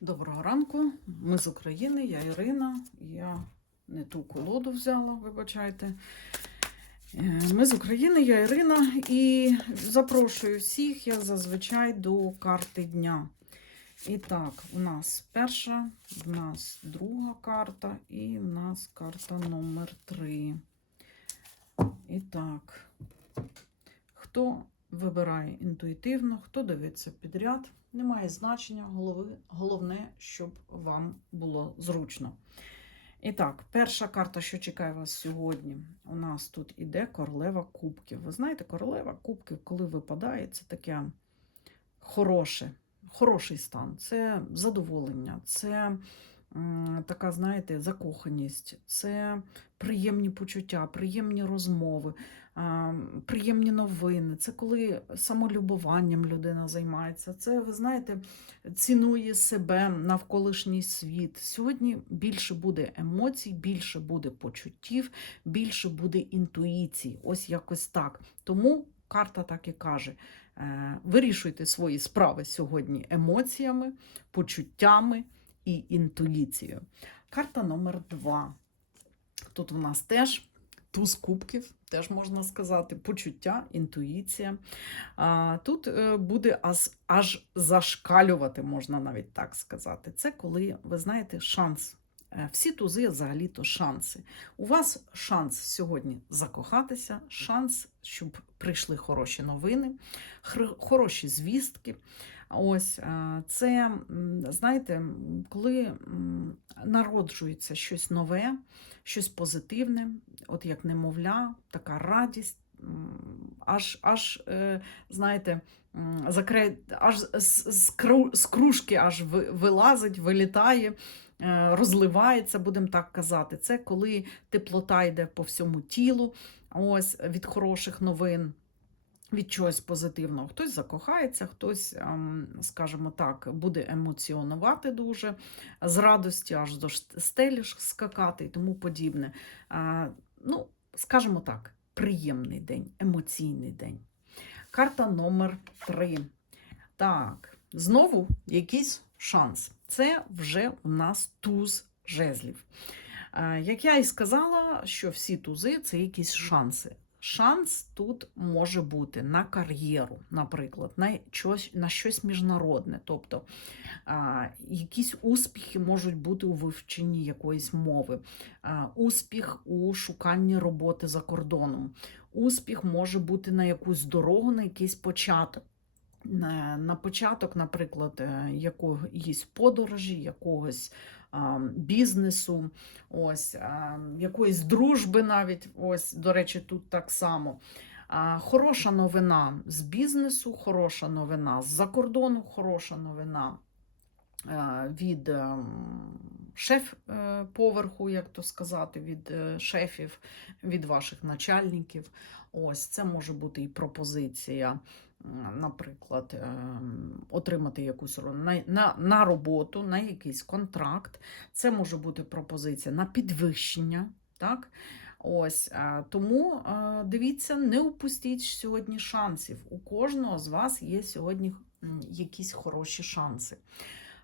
Доброго ранку, ми з України, я Ірина. Я не ту колоду взяла, вибачайте. Е, Ми з України, я Ірина, і запрошую всіх, як зазвичай, до карти дня. І так, у нас перша, у нас друга карта, і у нас карта номер 3. І так, хто вибирає інтуїтивно, хто дивиться підряд, немає значення, голови, головне, щоб вам було зручно. І так, перша карта, що чекає вас сьогодні, у нас тут іде королева кубків. Ви знаєте, королева кубків, коли випадає, це таке хороше, хороший стан, це задоволення, це така, знаєте, закоханість, це приємні почуття, приємні розмови, приємні новини. Це коли самолюбуванням людина займається. Це, ви знаєте, цінує себе, навколишній світ. Сьогодні більше буде емоцій, більше буде почуттів, більше буде інтуїції. Ось якось так. Тому карта так і каже: е, вирішуйте свої справи сьогодні емоціями, почуттями і інтуїцію. Карта номер два. Тут у нас теж туз кубків, теж можна сказати, почуття, інтуїція. Тут е, буде аж, аж зашкалювати, можна навіть так сказати. Це коли, ви знаєте, шанс. Е, Всі тузи взагалі-то шанси. У вас шанс сьогодні закохатися, шанс, щоб прийшли хороші новини, хороші звістки. Ось е, це, знаєте, коли народжується щось нове, щось позитивне, от як немовля, така радість, аж, аж е, знаєте, закре... аж з, кружки аж вилазить, вилітає, е, розливається, будемо так казати. Це коли теплота йде по всьому тілу, ось від хороших новин. Від чогось позитивного. Хтось закохається, хтось, ем, скажімо так, буде емоціонувати дуже, з радості аж до стелі скакати і тому подібне. Ну, скажімо так, приємний день, емоційний день. Карта номер 3. Так, знову якийсь шанс. Це вже у нас туз жезлів. Е, Як я і сказала, що всі тузи це якісь шанси. Шанс тут може бути на кар'єру, наприклад, на щось, на щось міжнародне. Тобто а, якісь успіхи можуть бути у вивченні якоїсь мови, а, успіх у шуканні роботи за кордоном, успіх може бути на якусь дорогу, на якийсь початок. На, початок, наприклад, е, якоїсь подорожі, якогось бізнесу, ось, якоїсь дружби навіть. Ось, до речі, тут так само. Хороша новина з бізнесу, хороша новина з-за кордону, хороша новина е, від ем, шеф-поверху, як то сказати, від е, шефів, від ваших начальників. Ось це може бути і пропозиція, наприклад, ем, отримати якусь на, на, на роботу, на якийсь контракт. Це може бути пропозиція на підвищення. Так? Ось е, тому е, дивіться, не упустіть сьогодні шансів. У кожного з вас є сьогодні якісь хороші шанси.